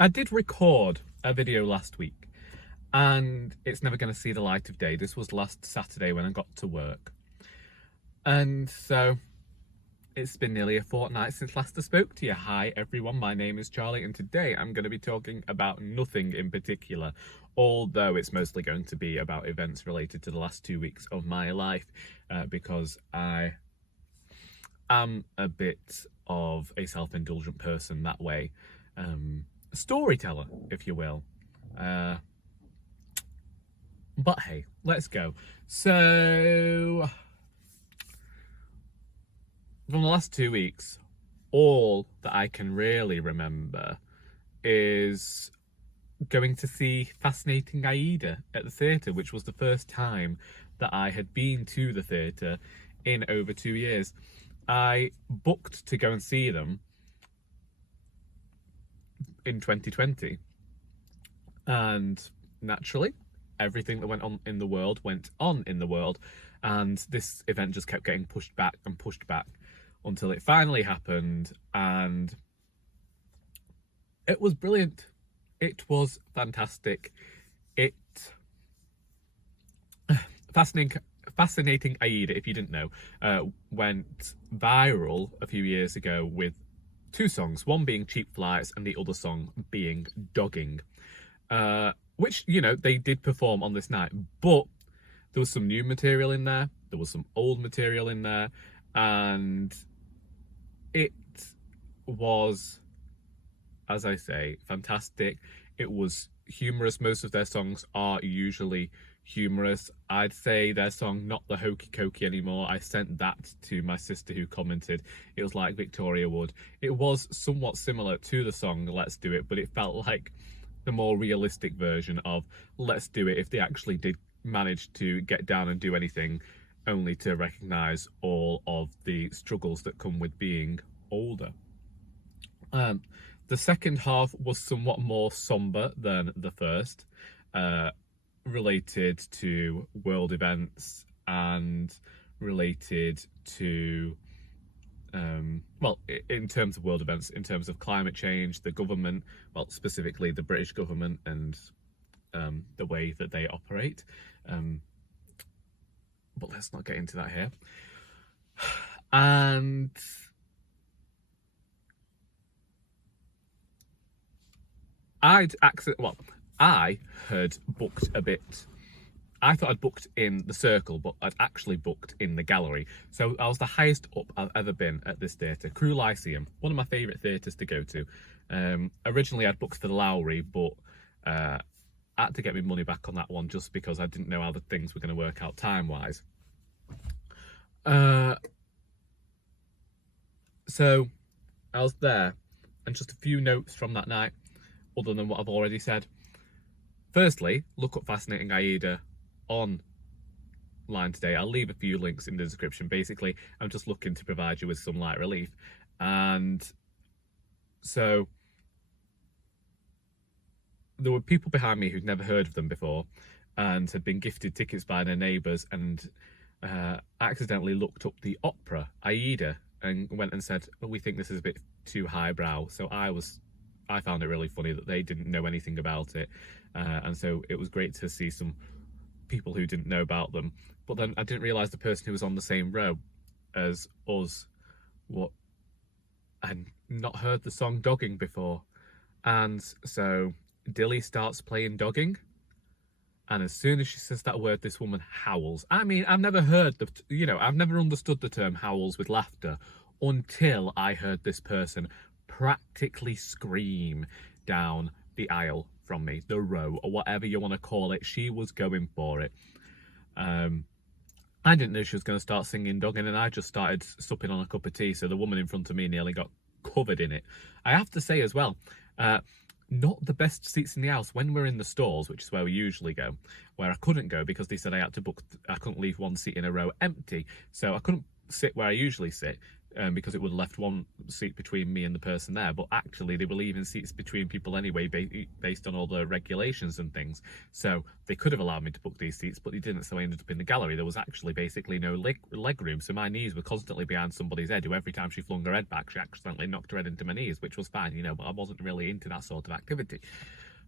I did record a video last week and it's never going to see the light of day. This was last Saturday when I got to work. And so it's been nearly a fortnight since last I spoke to you. Hi everyone, my name is Charlie and today I'm going to be talking about nothing in particular, although it's mostly going to be about events related to the last 2 weeks of my life because I am a bit of a self-indulgent person that way. Storyteller, if you will. But hey, let's go. So, from the last 2 weeks, all that I can really remember is going to see Fascinating Aida at the theatre, which was the first time that I had been to the theatre in over 2 years. I booked to go and see them in 2020, and naturally everything that went on in the world went on in the world, and this event just kept getting pushed back and pushed back until it finally happened, and it was brilliant. It was fantastic. It Fascinating Aida, if you didn't know, went viral a few years ago with 2 songs, one being Cheap Flights and the other song being Dogging, which, you know, they did perform on this night, but there was some new material in there, there was some old material in there, and it was, as I say, fantastic. It was humorous. Most of their songs are usually humorous. I'd say their song Not the Hokey Cokey Anymore, I sent that to my sister who commented. It was like Victoria Wood. It was somewhat similar to the song Let's Do It, but it felt like the more realistic version of Let's Do It if they actually did manage to get down and do anything, only to recognise all of the struggles that come with being older. The second half was somewhat more sombre than the first, related to world events and related to, well, in terms of world events, in terms of climate change, the government, well, specifically the British government and the way that they operate. But let's not get into that here. And I had booked a bit. I thought I'd booked in the Circle, but I'd actually booked in the Gallery. So I was the highest up I've ever been at this theatre, Crew Lyceum, one of my favourite theatres to go to. Originally I'd booked for the Lowry, but I had to get my money back on that one just because I didn't know how the things were going to work out time-wise. So I was there, and just a few notes from that night, other than what I've already said. Firstly, look up Fascinating Aida online today. I'll leave a few links in the description. Basically, I'm just looking to provide you with some light relief. And so there were people behind me who'd never heard of them before and had been gifted tickets by their neighbours, and accidentally looked up the opera Aida and went and said, well, we think this is a bit too highbrow. So I found it really funny that they didn't know anything about it, and so it was great to see some people who didn't know about them. But then I didn't realise the person who was on the same row as us had not heard the song Dogging before, and so Dilly starts playing Dogging, and as soon as she says that word, this woman howls. I mean, I've never heard I've never understood the term howls with laughter until I heard this person practically scream down the aisle from me, the row, or whatever you want to call it. She was going for it. I didn't know she was going to start singing Dogging, and I just started supping on a cup of tea, so the woman in front of me nearly got covered in it. I have to say as well, not the best seats in the house when we're in the stalls, which is where we usually go, where I couldn't go because they said I couldn't leave one seat in a row empty, so I couldn't sit where I usually sit. because it would have left one seat between me and the person there. But actually, they were leaving seats between people anyway, based on all the regulations and things. So they could have allowed me to book these seats, but they didn't. So I ended up in the gallery. There was actually basically no leg room. So my knees were constantly behind somebody's head, who every time she flung her head back, she accidentally knocked her head into my knees, which was fine, you know, but I wasn't really into that sort of activity.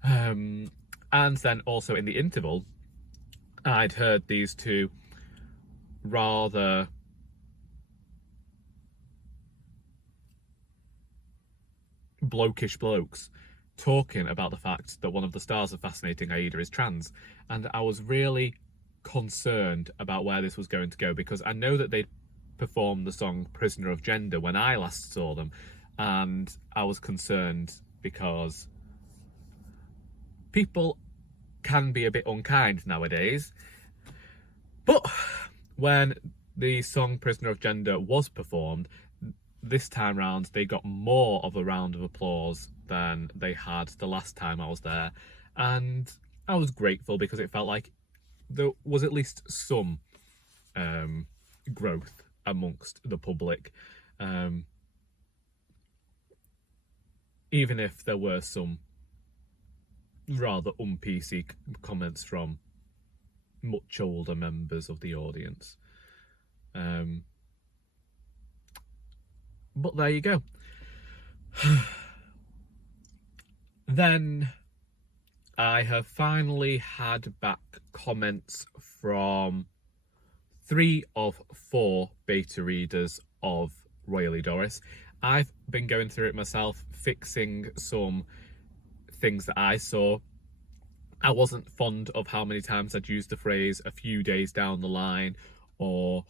And then also in the interval, I'd heard these two rather blokish blokes talking about the fact that one of the stars of Fascinating Aida is trans, and I was really concerned about where this was going to go, because I know that they'd performed the song Prisoner of Gender when I last saw them, and I was concerned because people can be a bit unkind nowadays. But when the song Prisoner of Gender was performed, this time round they got more of a round of applause than they had the last time I was there, and I was grateful because it felt like there was at least some growth amongst the public, even if there were some rather un-PC comments from much older members of the audience. But there you go. Then I have finally had back comments from 3 of 4 beta readers of Royally Doris. I've been going through it myself, fixing some things that I saw. I wasn't fond of how many times I'd used the phrase "a few days down the line" or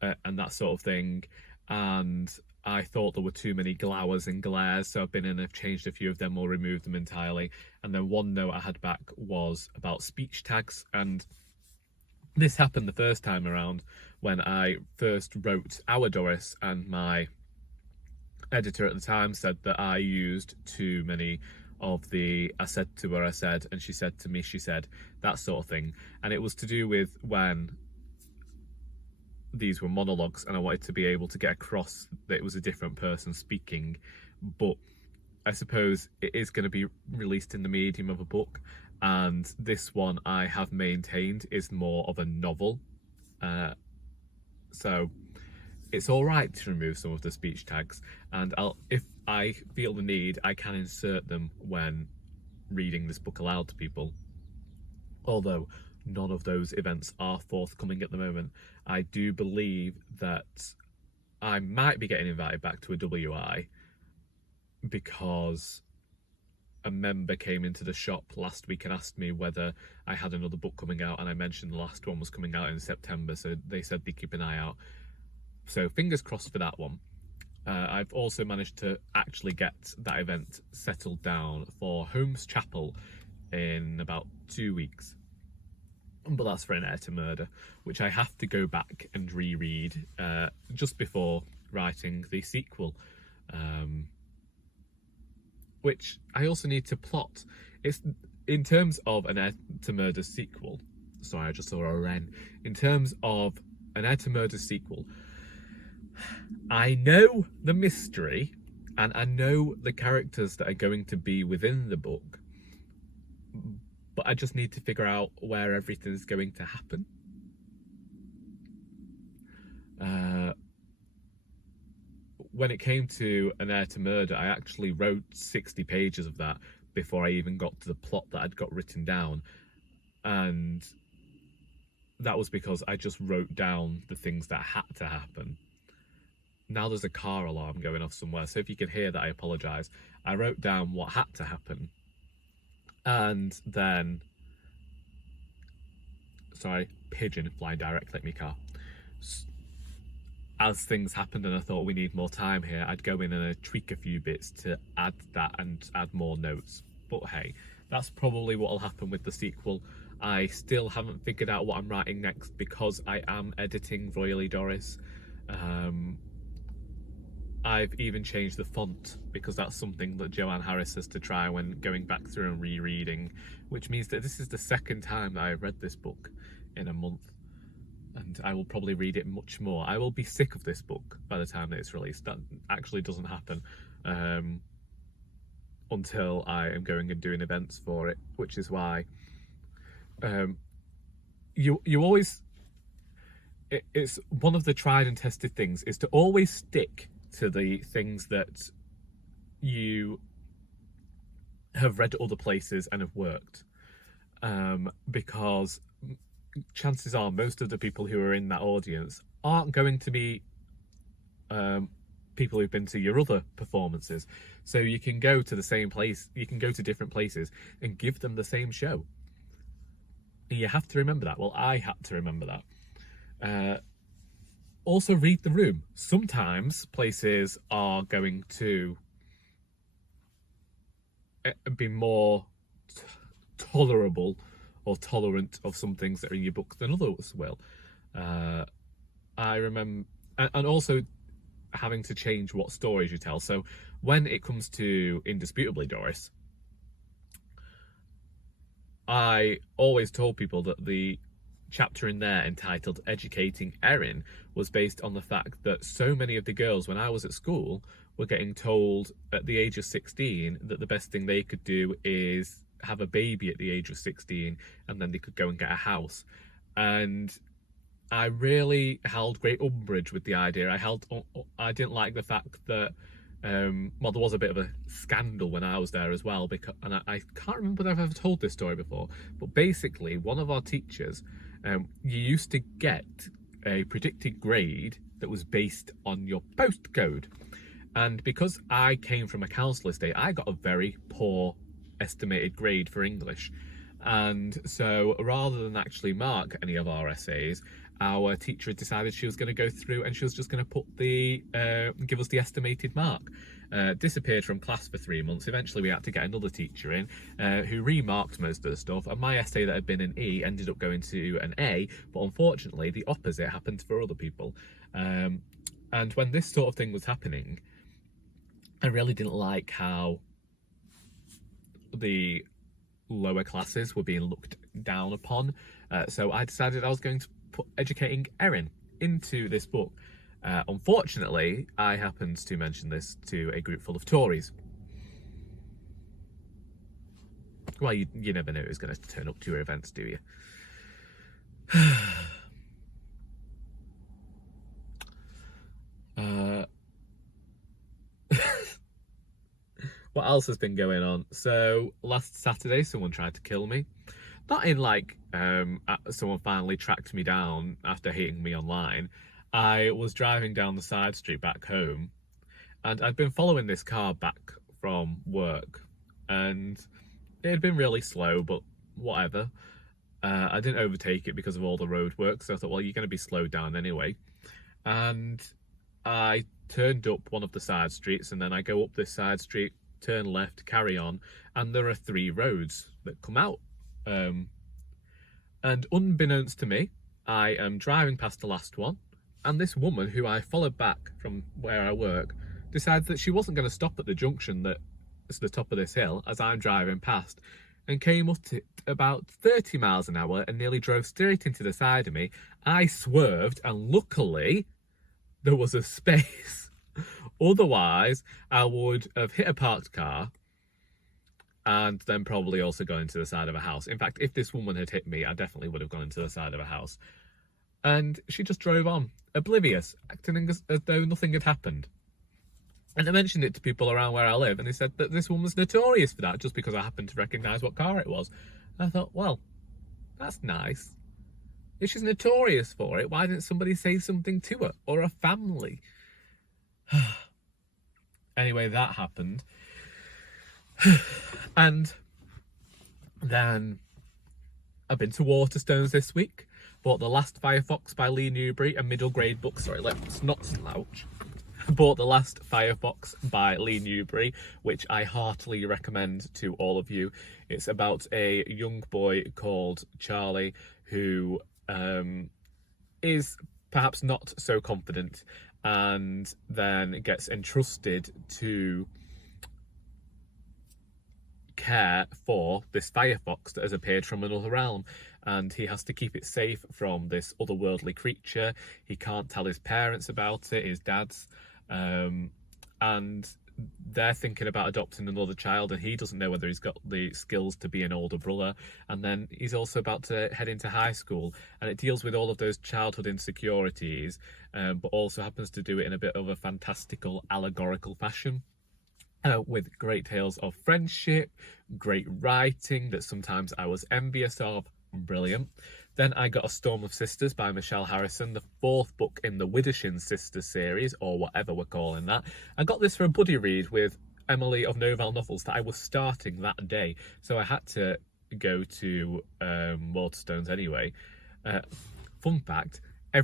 and that sort of thing, and I thought there were too many glowers and glares, so I've been in and I've changed a few of them or removed them entirely. And then one note I had back was about speech tags, and this happened the first time around when I first wrote Our Doris, and my editor at the time said that I used too many of the "I said to her, I said, and she said to me, she said," that sort of thing. And it was to do with when these were monologues and I wanted to be able to get across that it was a different person speaking. But I suppose it is going to be released in the medium of a book, and this one I have maintained is more of a novel, so it's all right to remove some of the speech tags, and if I feel the need, I can insert them when reading this book aloud to people, although none of those events are forthcoming at the moment. I do believe that I might be getting invited back to a WI because a member came into the shop last week and asked me whether I had another book coming out, and I mentioned the last one was coming out in September, so they said they'd keep an eye out. So fingers crossed for that one. I've also managed to actually get that event settled down for Holmes Chapel in about 2 weeks. But that's for An Heir to Murder, which I have to go back and reread just before writing the sequel, which I also need to plot. It's in terms of An Heir to Murder sequel. Sorry, I just saw a wren. In terms of An Heir to Murder sequel, I know the mystery and I know the characters that are going to be within the book, but I just need to figure out where everything's going to happen. When it came to An Heir to Murder, I actually wrote 60 pages of that before I even got to the plot that I'd got written down. And that was because I just wrote down the things that had to happen. Now there's a car alarm going off somewhere, so if you can hear that, I apologise. I wrote down what had to happen. And then, sorry, pigeon flying directly at me car. As things happened and I thought we need more time here, I'd go in and I'd tweak a few bits to add that and add more notes. But hey, that's probably what will happen with the sequel. I still haven't figured out what I'm writing next because I am editing Royally Doris. I've even changed the font because that's something that Joanne Harris has to try when going back through and rereading, which means that this is the second time that I've read this book in a month. and I will probably read it much more. I will be sick of this book by the time that it's released. That actually doesn't happen until I am going and doing events for it, which is why you always, it's one of the tried and tested things, is to always stick to the things that you have read other places and have worked, because chances are most of the people who are in that audience aren't going to be people who've been to your other performances. So you can go to the same place, you can go to different places and give them the same show. And you have to remember that. Well, I had to remember that. Also read the room. Sometimes places are going to be more tolerable or tolerant of some things that are in your book than others will. I remember, and also having to change what stories you tell. So when it comes to Indisputably, Doris, I always told people that the chapter in there entitled Educating Erin was based on the fact that so many of the girls when I was at school were getting told at the age of 16 that the best thing they could do is have a baby at the age of 16 and then they could go and get a house. And I really held great umbrage with the idea. I didn't like the fact that well, there was a bit of a scandal when I was there as well, because, and I can't remember whether I've ever told this story before, but basically one of our teachers, you used to get a predicted grade that was based on your postcode. And because I came from a council estate, I got a very poor estimated grade for English. And so rather than actually mark any of our essays, our teacher had decided she was going to go through and she was just going to put the give us the estimated mark. Disappeared from class for 3 months. Eventually we had to get another teacher in who remarked most of the stuff, and my essay that had been an E ended up going to an A, but unfortunately the opposite happened for other people. And when this sort of thing was happening, I really didn't like how the lower classes were being looked down upon. So I decided I was going to put Educating Erin into this book. Unfortunately, I happened to mention this to a group full of Tories. Well, you never know who's going to turn up to your events, do you? What else has been going on? So last Saturday, someone tried to kill me. Not in like someone finally tracked me down after hating me online. I was driving down the side street back home, and I'd been following this car back from work, and it had been really slow, but whatever. I didn't overtake it because of all the road work, so I thought, well, you're going to be slowed down anyway. And I turned up one of the side streets, and then I go up this side street, turn left, carry on, and there are 3 roads that come out. And unbeknownst to me, I am driving past the last one, and this woman who I followed back from where I work decides that she wasn't going to stop at the junction that is the top of this hill as I'm driving past, and came up to about 30 miles an hour and nearly drove straight into the side of me. I swerved, and luckily there was a space. Otherwise, I would have hit a parked car and then probably also gone into the side of a house. In fact, if this woman had hit me, I definitely would have gone into the side of a house. And she just drove on, oblivious, acting as though nothing had happened. And I mentioned it to people around where I live, and they said that this woman's notorious for that, just because I happened to recognise what car it was. And I thought, well, that's nice. If she's notorious for it, why didn't somebody say something to her, or a family? Anyway, that happened. And then I've been to Waterstones this week. Bought The Last Firefox by Lee Newberry, a middle grade book. Sorry, let's not slouch. Bought The Last Firefox by Lee Newberry, which I heartily recommend to all of you. It's about a young boy called Charlie who is perhaps not so confident, and then gets entrusted to care for this firefox that has appeared from another realm, and he has to keep it safe from this otherworldly creature. He can't tell his parents about it, his dad's, and they're thinking about adopting another child, and he doesn't know whether he's got the skills to be an older brother. And then he's also about to head into high school, and it deals with all of those childhood insecurities, but also happens to do it in a bit of a fantastical, allegorical fashion. With great tales of friendship, great writing that sometimes I was envious of. Brilliant. Then I got A Storm of Sisters by Michelle Harrison, the 4th book in the Widdowson Sisters series, or whatever we're calling that. I got this for a buddy read with Emily of Novell Novels that I was starting that day, so I had to go to Waterstones anyway. Fun fact, I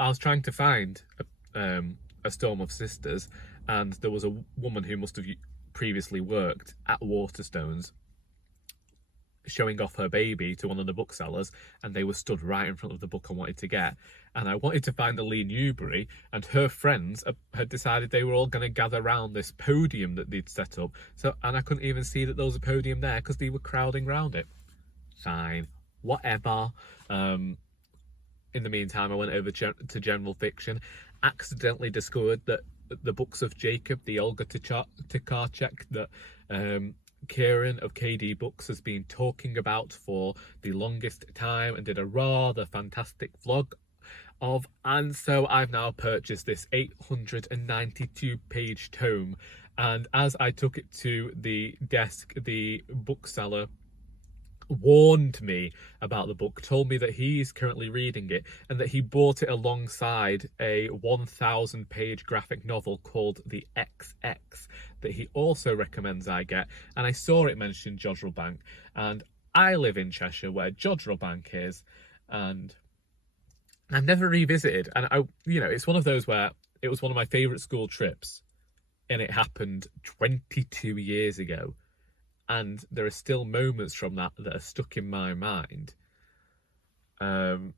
was trying to find A Storm of Sisters, and there was a woman who must have previously worked at Waterstones showing off her baby to one of the booksellers, and they were stood right in front of the book I wanted to get. And I wanted to find the Lee Newberry, and her friends had decided they were all going to gather around this podium that they'd set up. And I couldn't even see that there was a podium there because they were crowding around it. Fine, whatever. In the meantime, I went over to general fiction, accidentally discovered that the books of Jacob, the Olga Tokarczuk, that Kieran of KD Books has been talking about for the longest time and did a rather fantastic vlog of, and so I've now purchased this 892 page tome. And as I took it to the desk, the bookseller warned me about the book, told me that he's currently reading it and that he bought it alongside a 1,000 page graphic novel called The XX that he also recommends I get. And I saw it mentioned Jodrell Bank, and I live in Cheshire where Jodrell Bank is, and I've never revisited. And it's one of those where it was one of my favourite school trips, and it happened 22 years ago. And there are still moments from that are stuck in my mind. But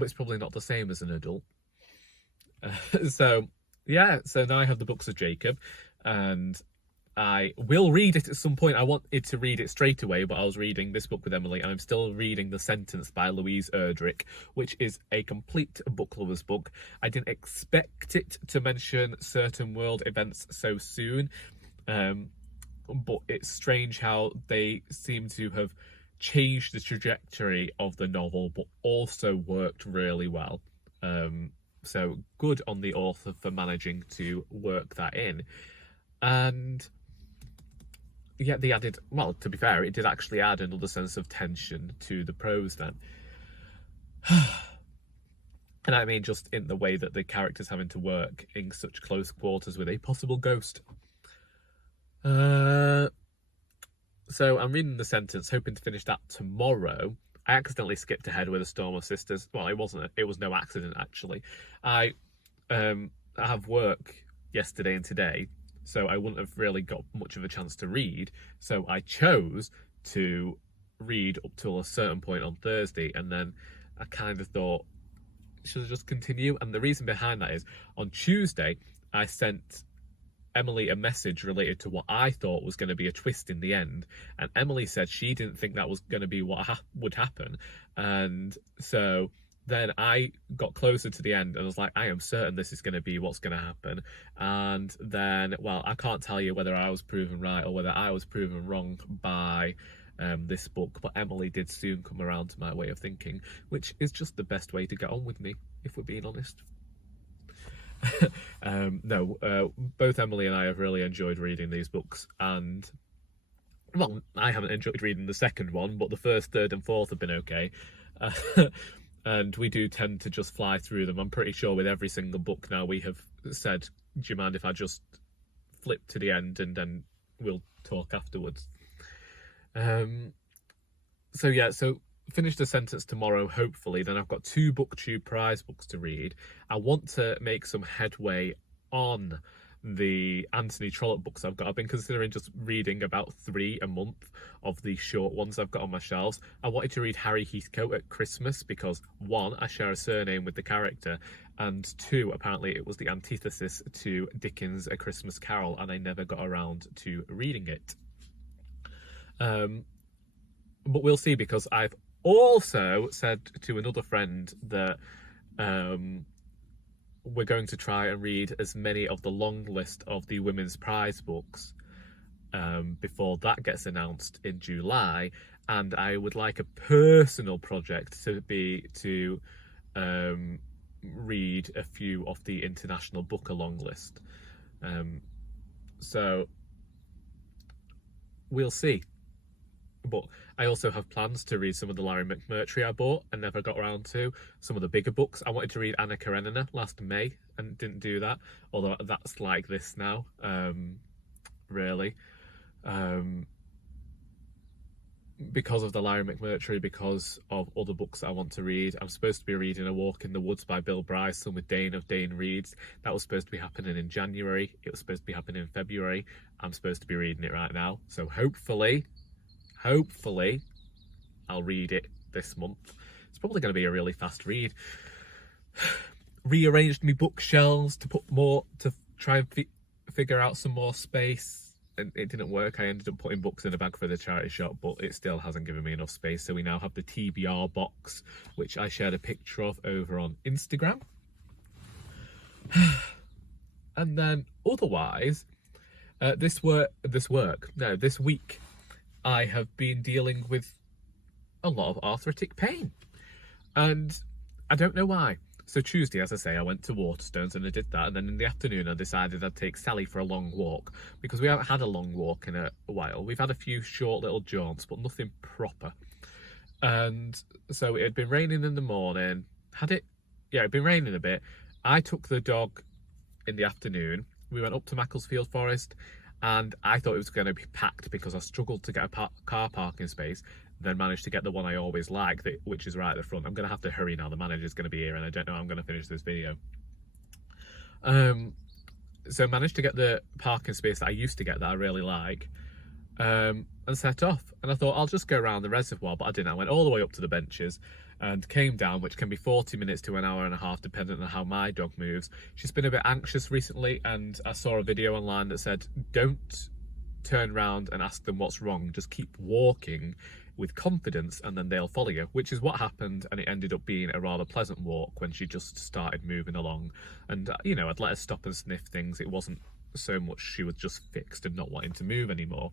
it's probably not the same as an adult. So now I have the books of Jacob, and I will read it at some point. I wanted to read it straight away, but I was reading this book with Emily, and I'm still reading The Sentence by Louise Erdrich, which is a complete book lover's book. I didn't expect it to mention certain world events so soon. But it's strange how they seem to have changed the trajectory of the novel, but also worked really well. So good on the author for managing to work that in. And yeah, they added, well, to be fair, it did actually add another sense of tension to the prose then. And I mean, just in the way that the characters having to work in such close quarters with a possible ghost. So I'm reading The Sentence, hoping to finish that tomorrow. I accidentally skipped ahead with A Storm of Sisters. Well, it was no accident, actually. I have work yesterday and today, so I wouldn't have really got much of a chance to read. So I chose to read up till a certain point on Thursday, and then I kind of thought, should I just continue? And the reason behind that is, on Tuesday, I sent Emily a message related to what I thought was going to be a twist in the end, and Emily said she didn't think that was going to be what would happen. And so then I got closer to the end and I was like, I am certain this is going to be what's going to happen. And then, well, I can't tell you whether I was proven right or whether I was proven wrong by this book, but Emily did soon come around to my way of thinking, which is just the best way to get on with me, if we're being honest. Both Emily and I have really enjoyed reading these books, and well, I haven't enjoyed reading the second one, but the first, third and fourth have been okay. And we do tend to just fly through them. I'm pretty sure with every single book now we have said, do you mind if I just flip to the end and then we'll talk afterwards? So finish The Sentence tomorrow, hopefully. Then I've got 2 BookTube prize books to read. I want to make some headway on the Anthony Trollope books I've got. I've been considering just reading about 3 a month of the short ones I've got on my shelves. I wanted to read Harry Heathcote at Christmas because 1, I share a surname with the character, and 2, apparently it was the antithesis to Dickens' A Christmas Carol, and I never got around to reading it. But we'll see, because I've also said to another friend that we're going to try and read as many of the long list of the women's prize books before that gets announced in July. And I would like a personal project to be to read a few of the international book along list. So we'll see. But I also have plans to read some of the Larry McMurtry I bought and never got around to. Some of the bigger books. I wanted to read Anna Karenina last May and didn't do that. Although that's like this now, really. Because of the Larry McMurtry, because of other books I want to read. I'm supposed to be reading A Walk in the Woods by Bill Bryson with Dane of Dane Reads. That was supposed to be happening in January. It was supposed to be happening in February. I'm supposed to be reading it right now. So hopefully I'll read it this month. It's probably going to be a really fast read. Rearranged my bookshelves to put more, to try and figure out some more space, and it didn't work. I ended up putting books in a bag for the charity shop, but it still hasn't given me enough space. So we now have the TBR box, which I shared a picture of over on Instagram. And then otherwise, this week I have been dealing with a lot of arthritic pain, and I don't know why. So Tuesday, as I say, I went to Waterstones and I did that, and then in the afternoon I decided I'd take Sally for a long walk, because we haven't had a long walk in a while. We've had a few short little jaunts, but nothing proper. And so it had been raining in the morning. It'd been raining a bit. I took the dog in the afternoon. We went up to Macclesfield Forest, and I thought it was going to be packed because I struggled to get a car parking space, then managed to get the one I always like, which is right at the front. I'm going to have to hurry now. The manager's going to be here and I don't know how I'm going to finish this video. So managed to get the parking space that I used to get that I really like, and set off. And I thought I'll just go around the reservoir, but I didn't. I went all the way up to the benches and came down, which can be 40 minutes to an hour and a half, depending on how my dog moves. She's been a bit anxious recently, and I saw a video online that said, don't turn around and ask them what's wrong. Just keep walking with confidence and then they'll follow you, which is what happened. And it ended up being a rather pleasant walk when she just started moving along. And, you know, I'd let her stop and sniff things. It wasn't so much she was just fixed and not wanting to move anymore.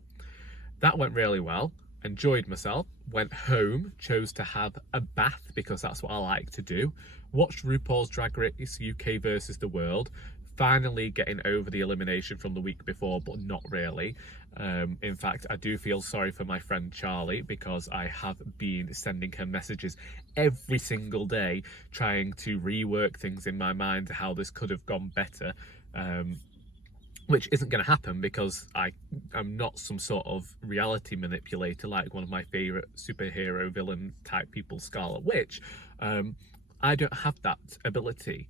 That went really well. Enjoyed myself, went home, chose to have a bath because that's what I like to do. Watched RuPaul's Drag Race UK versus the World, finally getting over the elimination from the week before, but not really. In fact, I do feel sorry for my friend Charlie, because I have been sending her messages every single day trying to rework things in my mind to how this could have gone better. Which isn't going to happen, because I am not some sort of reality manipulator like one of my favourite superhero villain type people, Scarlet Witch. I don't have that ability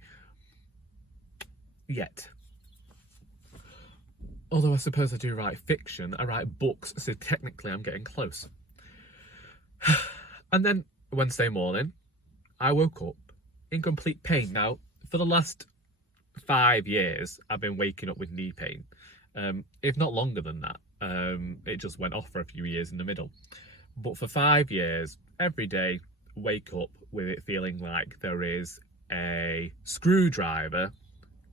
yet. Although I suppose I do write fiction, I write books, so technically I'm getting close. And then Wednesday morning, I woke up in complete pain. Now, for the last 5 years I've been waking up with knee pain, if not longer than that. It just went off for a few years in the middle, but for 5 years every day wake up with it feeling like there is a screwdriver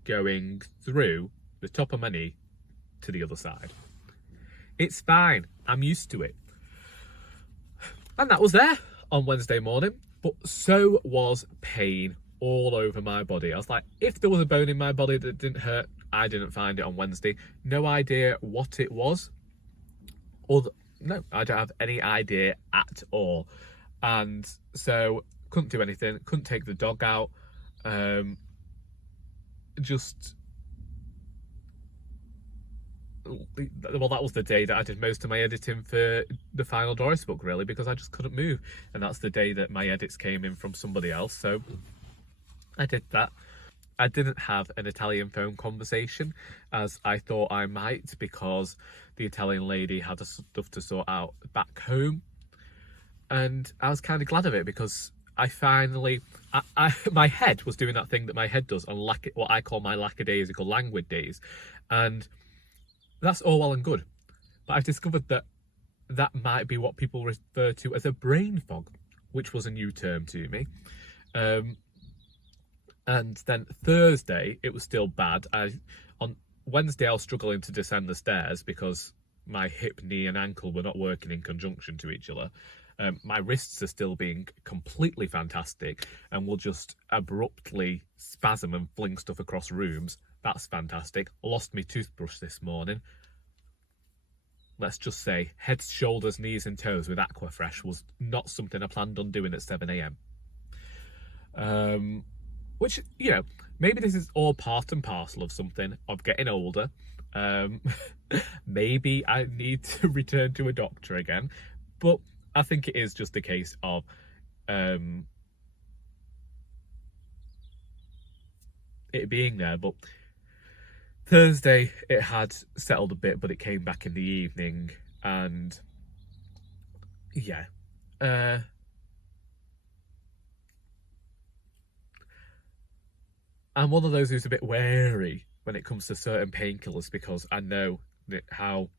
going through the top of my knee to the other side. It's fine, I'm used to it. And that was there on Wednesday morning, but so was pain all over my body. I was like, if there was a bone in my body that didn't hurt, I didn't find it on Wednesday. No idea what it was. No, I don't have any idea at all. And so couldn't do anything, couldn't take the dog out. Well, that was the day that I did most of my editing for the final Doris book, really, because I just couldn't move. And that's the day that my edits came in from somebody else, so I did that. I didn't have an Italian phone conversation as I thought I might, because the Italian lady had stuff to sort out back home. And I was kind of glad of it, because I finally, my head was doing that thing that my head does on what I call my lackadaisical languid days. And that's all well and good. But I've discovered that that might be what people refer to as a brain fog, which was a new term to me. And then Thursday, it was still bad. On Wednesday, I was struggling to descend the stairs because my hip, knee and ankle were not working in conjunction to each other. My wrists are still being completely fantastic and will just abruptly spasm and fling stuff across rooms. That's fantastic. Lost my toothbrush this morning. Let's just say heads, shoulders, knees and toes with Aquafresh was not something I planned on doing at 7 a.m. Which, you know, maybe this is all part and parcel of something, of getting older. Maybe I need to return to a doctor again, but I think it is just a case of it being there. But Thursday it had settled a bit, but it came back in the evening, and yeah, I'm one of those who's a bit wary when it comes to certain painkillers because I know how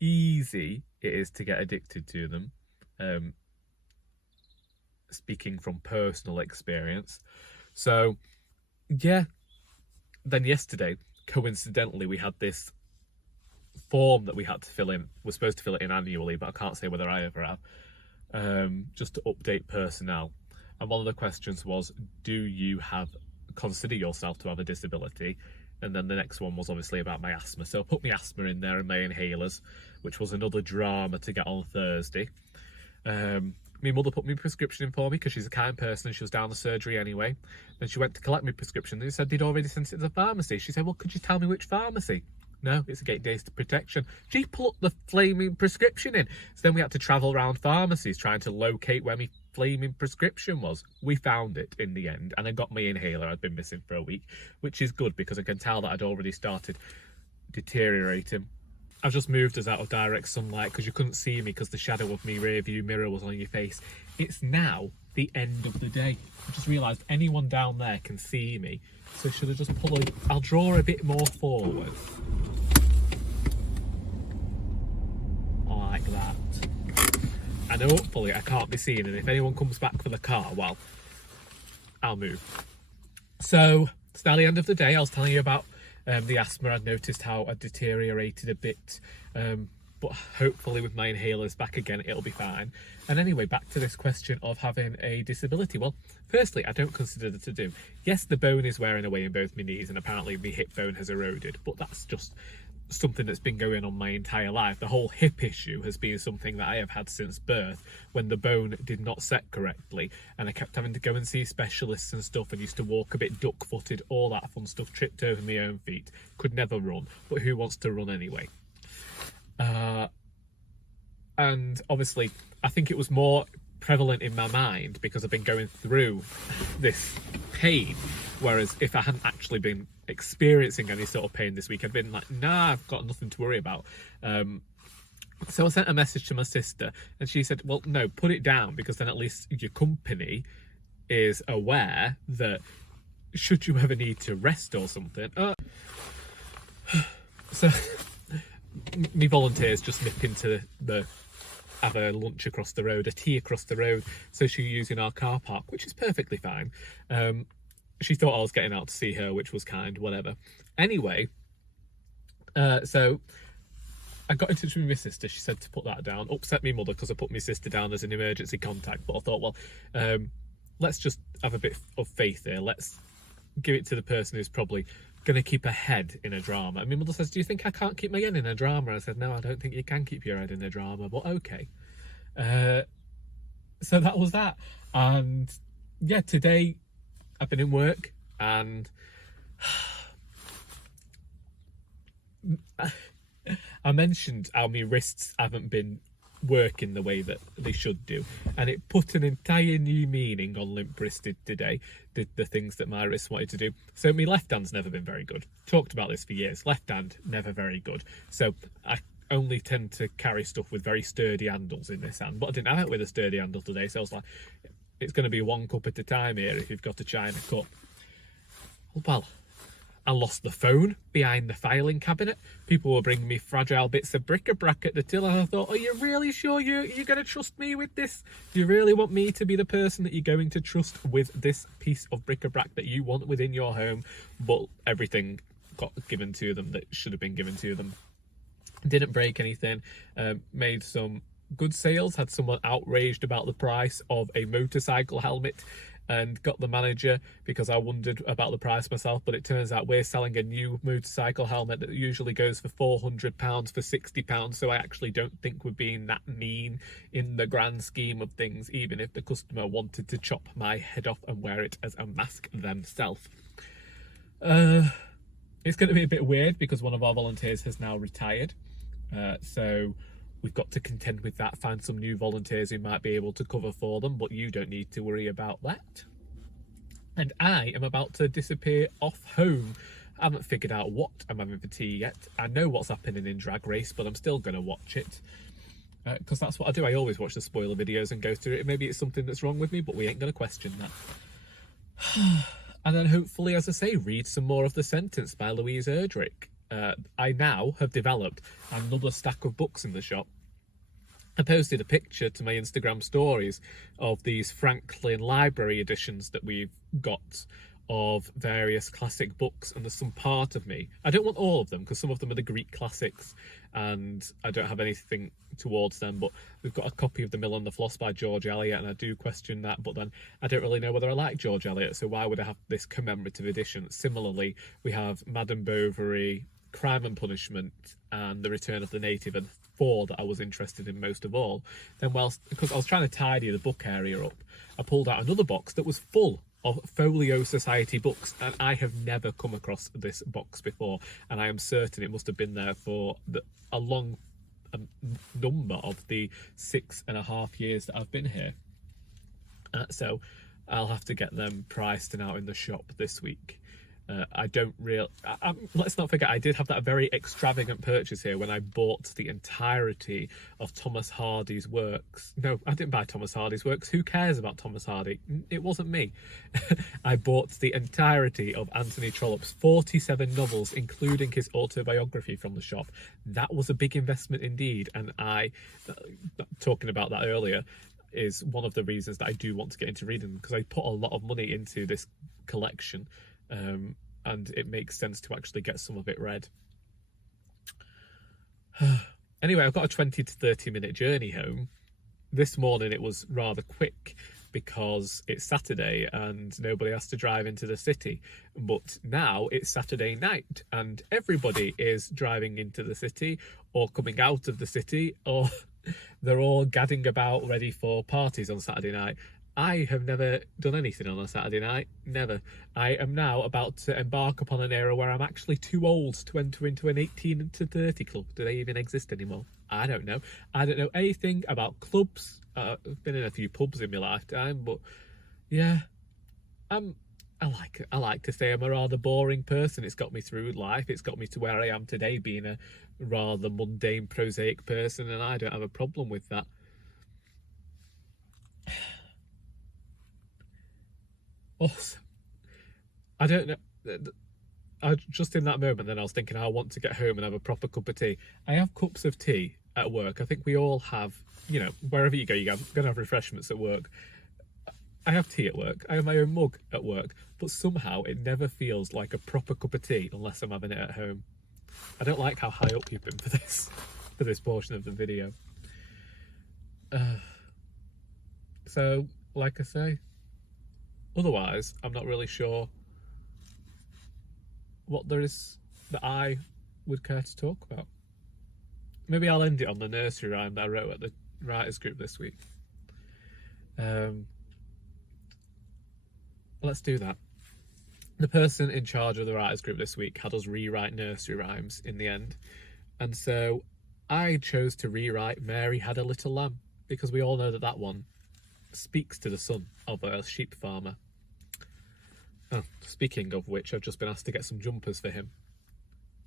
easy it is to get addicted to them. Speaking from personal experience. So yeah, then yesterday, coincidentally, we had this form that we had to fill in. We're supposed to fill it in annually, but I can't say whether I ever have, just to update personnel. And one of the questions was, do you consider yourself to have a disability? And then the next one was obviously about my asthma. So I put my asthma in there and my inhalers, which was another drama to get on Thursday. My mother put my prescription in for me because she's a kind person and she was down the surgery anyway. Then she went to collect my prescription and they said they'd already sent it to the pharmacy. She said, well, could you tell me which pharmacy? No, it's a gate data protection. She put the flaming prescription in. So then we had to travel around pharmacies trying to locate where my flaming prescription was. We found it in the end, and I got my inhaler I'd been missing for a week, which is good because I can tell that I'd already started deteriorating. I've just moved us out of direct sunlight because you couldn't see me because the shadow of me rear view mirror was on your face. It's now the end of the day. I just realised anyone down there can see me. So should I just I'll draw a bit more forward. Like that. And hopefully I can't be seen, and if anyone comes back for the car, well, I'll move. So it's now the end of the day. I was telling you about the asthma. I'd noticed how I deteriorated a bit, but hopefully with my inhalers back again, it'll be fine. And anyway, back to this question of having a disability. Well, firstly, I don't consider that to do. Yes, the bone is wearing away in both my knees, and apparently my hip bone has eroded, but that's just something that's been going on my entire life. The whole hip issue has been something that I have had since birth, when the bone did not set correctly and I kept having to go and see specialists and stuff, and used to walk a bit duck-footed, all that fun stuff, tripped over my own feet, could never run, but who wants to run anyway? And obviously I think it was more prevalent in my mind because I've been going through this pain, whereas if I hadn't actually been experiencing any sort of pain this week, I'd been like, nah, I've got nothing to worry about. So I sent a message to my sister and she said, well, no, put it down, because then at least your company is aware that should you ever need to rest or something. So me volunteers just nip into have a lunch across the road, a tea across the road, so she's using our car park, which is perfectly fine. She thought I was getting out to see her, which was kind, whatever. Anyway, so I got in touch with my sister. She said to put that down. Upset me mother because I put my sister down as an emergency contact, but I thought, well, let's just have a bit of faith here. Let's give it to the person who's probably going to keep her head in a drama. And my mother says, do you think I can't keep my head in a drama? I said, no, I don't think you can keep your head in a drama, but okay. So that was that. And yeah, today I've been in work and I mentioned how my wrists haven't been working the way that they should do, and it put an entire new meaning on limp-wristed today, the things that my wrists wanted to do. So my left hand's never been very good. Talked about this for years. Left hand, never very good. So I only tend to carry stuff with very sturdy handles in this hand, but I didn't have it with a sturdy handle today, so I was like, it's going to be one cup at a time here if you've got a china cup. Well, I lost the phone behind the filing cabinet. People were bringing me fragile bits of bric-a-brac at the till, and I thought, are you really sure you're going to trust me with this? Do you really want me to be the person that you're going to trust with this piece of bric-a-brac that you want within your home? But everything got given to them that should have been given to them. Didn't break anything, made some good sales, had someone outraged about the price of a motorcycle helmet, and got the manager because I wondered about the price myself, but it turns out we're selling a new motorcycle helmet that usually goes for £400 for £60, so I actually don't think we're being that mean in the grand scheme of things, even if the customer wanted to chop my head off and wear it as a mask themselves. It's going to be a bit weird because one of our volunteers has now retired, so we've got to contend with that, find some new volunteers who might be able to cover for them, but you don't need to worry about that. And I am about to disappear off home. I haven't figured out what I'm having for tea yet. I know what's happening in Drag Race, but I'm still going to watch it. Because that's what I do. I always watch the spoiler videos and go through it. Maybe it's something that's wrong with me, but we ain't going to question that. And then hopefully, as I say, read some more of The Sentence by Louise Erdrich. I now have developed another stack of books in the shop. I posted a picture to my Instagram stories of these Franklin Library editions that we've got of various classic books, and there's some part of me, I don't want all of them because some of them are the Greek classics and I don't have anything towards them, but we've got a copy of The Mill and the Floss by George Eliot, and I do question that, but then I don't really know whether I like George Eliot, so why would I have this commemorative edition? Similarly, we have Madame Bovary, Crime and Punishment, and The Return of the Native, and 4 that I was interested in most of all. Then because I was trying to tidy the book area up, I pulled out another box that was full of Folio Society books, and I have never come across this box before, and I am certain it must have been there for a long number of the 6.5 years that I've been here. So I'll have to get them priced and out in the shop this week. Let's not forget, I did have that very extravagant purchase here when I bought the entirety of Thomas Hardy's works. No, I didn't buy Thomas Hardy's works. Who cares about Thomas Hardy? It wasn't me. I bought the entirety of Anthony Trollope's 47 novels, including his autobiography, from the shop. That was a big investment indeed, and talking about that earlier, is one of the reasons that I do want to get into reading, because I put a lot of money into this collection. And it makes sense to actually get some of it read. Anyway, I've got a 20 to 30 minute journey home. This morning it was rather quick because it's Saturday and nobody has to drive into the city. But now it's Saturday night and everybody is driving into the city or coming out of the city, or they're all gadding about ready for parties on Saturday night. I have never done anything on a Saturday night, never. I am now about to embark upon an era where I'm actually too old to enter into an 18 to 30 club. Do they even exist anymore? I don't know. I don't know anything about clubs. I've been in a few pubs in my lifetime, but yeah, I like to say I'm a rather boring person. It's got me through life. It's got me to where I am today, being a rather mundane, prosaic person, and I don't have a problem with that. Also, I don't know, just in that moment then I was thinking I want to get home and have a proper cup of tea. I have cups of tea at work. I think we all have, wherever you go, you're going to have refreshments at work. I have tea at work. I have my own mug at work, but somehow it never feels like a proper cup of tea unless I'm having it at home. I don't like how high up you've been for this portion of the video. So, like I say, otherwise, I'm not really sure what there is that I would care to talk about. Maybe I'll end it on the nursery rhyme that I wrote at the writers group this week. Let's do that. The person in charge of the writers group this week had us rewrite nursery rhymes in the end. And so I chose to rewrite Mary Had a Little Lamb, because we all know that one speaks to the son of a sheep farmer. Oh, speaking of which, I've just been asked to get some jumpers for him.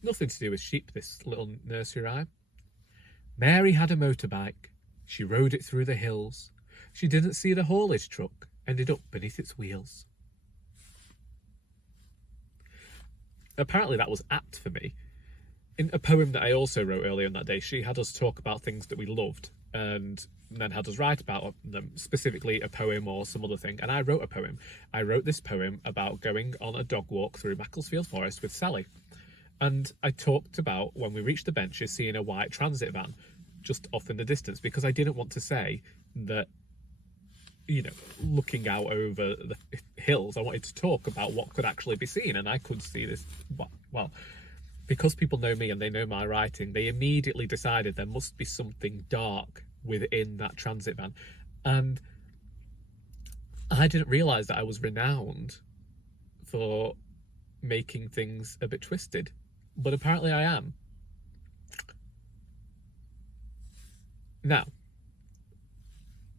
Nothing to do with sheep, this little nursery rhyme. Mary had a motorbike. She rode it through the hills. She didn't see the haulage truck, ended up beneath its wheels. apparently that was apt for me. In a poem that I also wrote earlier in that day, she had us talk about things that we loved and then had us write about them, specifically a poem or some other thing. And I wrote a poem. I wrote this poem about going on a dog walk through Macclesfield Forest with Sally. And I talked about, when we reached the benches, seeing a white transit van just off in the distance, because I didn't want to say that, you know, looking out over the hills, I wanted to talk about what could actually be seen. And I could see this, well, because people know me and they know my writing, they immediately decided there must be something dark within that transit van. And I didn't realise that I was renowned for making things a bit twisted, but apparently I am. Now,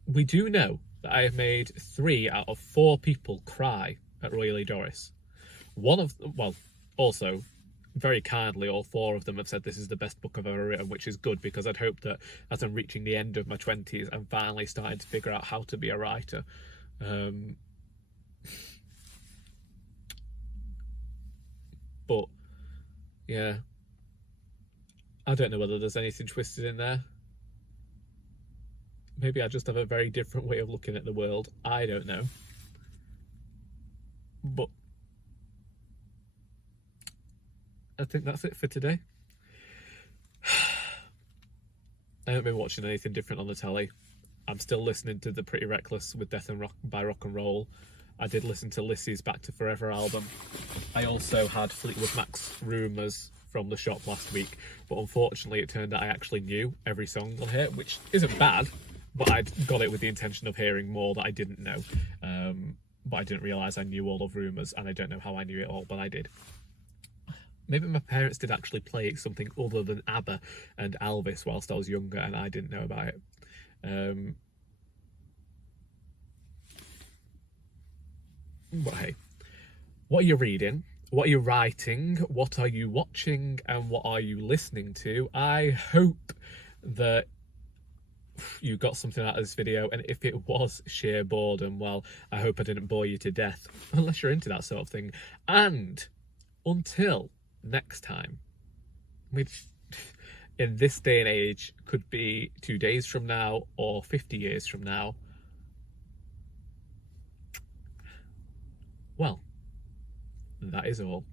we do know that I have made 3 out of 4 people cry at Royal Doris. One of them, well, also, very kindly, all 4 of them have said this is the best book I've ever written, which is good, because I'd hoped that as I'm reaching the end of my 20s, I'm finally starting to figure out how to be a writer. But, yeah, I don't know whether there's anything twisted in there. Maybe I just have a very different way of looking at the world. I don't know. But I think that's it for today. I haven't been watching anything different on the telly. I'm still listening to the Pretty Reckless with Death and Rock by Rock and Roll. I did listen to Lissy's Back to Forever album. I also had Fleetwood Mac's Rumours from the shop last week, but unfortunately it turned out I actually knew every song on here, which isn't bad, but I'd got it with the intention of hearing more that I didn't know. But I didn't realise I knew all of Rumours, and I don't know how I knew it all, but I did. Maybe my parents did actually play something other than ABBA and Elvis whilst I was younger, and I didn't know about it. But hey, what are you reading? What are you writing? What are you watching? And what are you listening to? I hope that you got something out of this video, and if it was sheer boredom, well, I hope I didn't bore you to death, unless you're into that sort of thing. And until next time, which in this day and age could be 2 days from now or 50 years from now, well, that is all.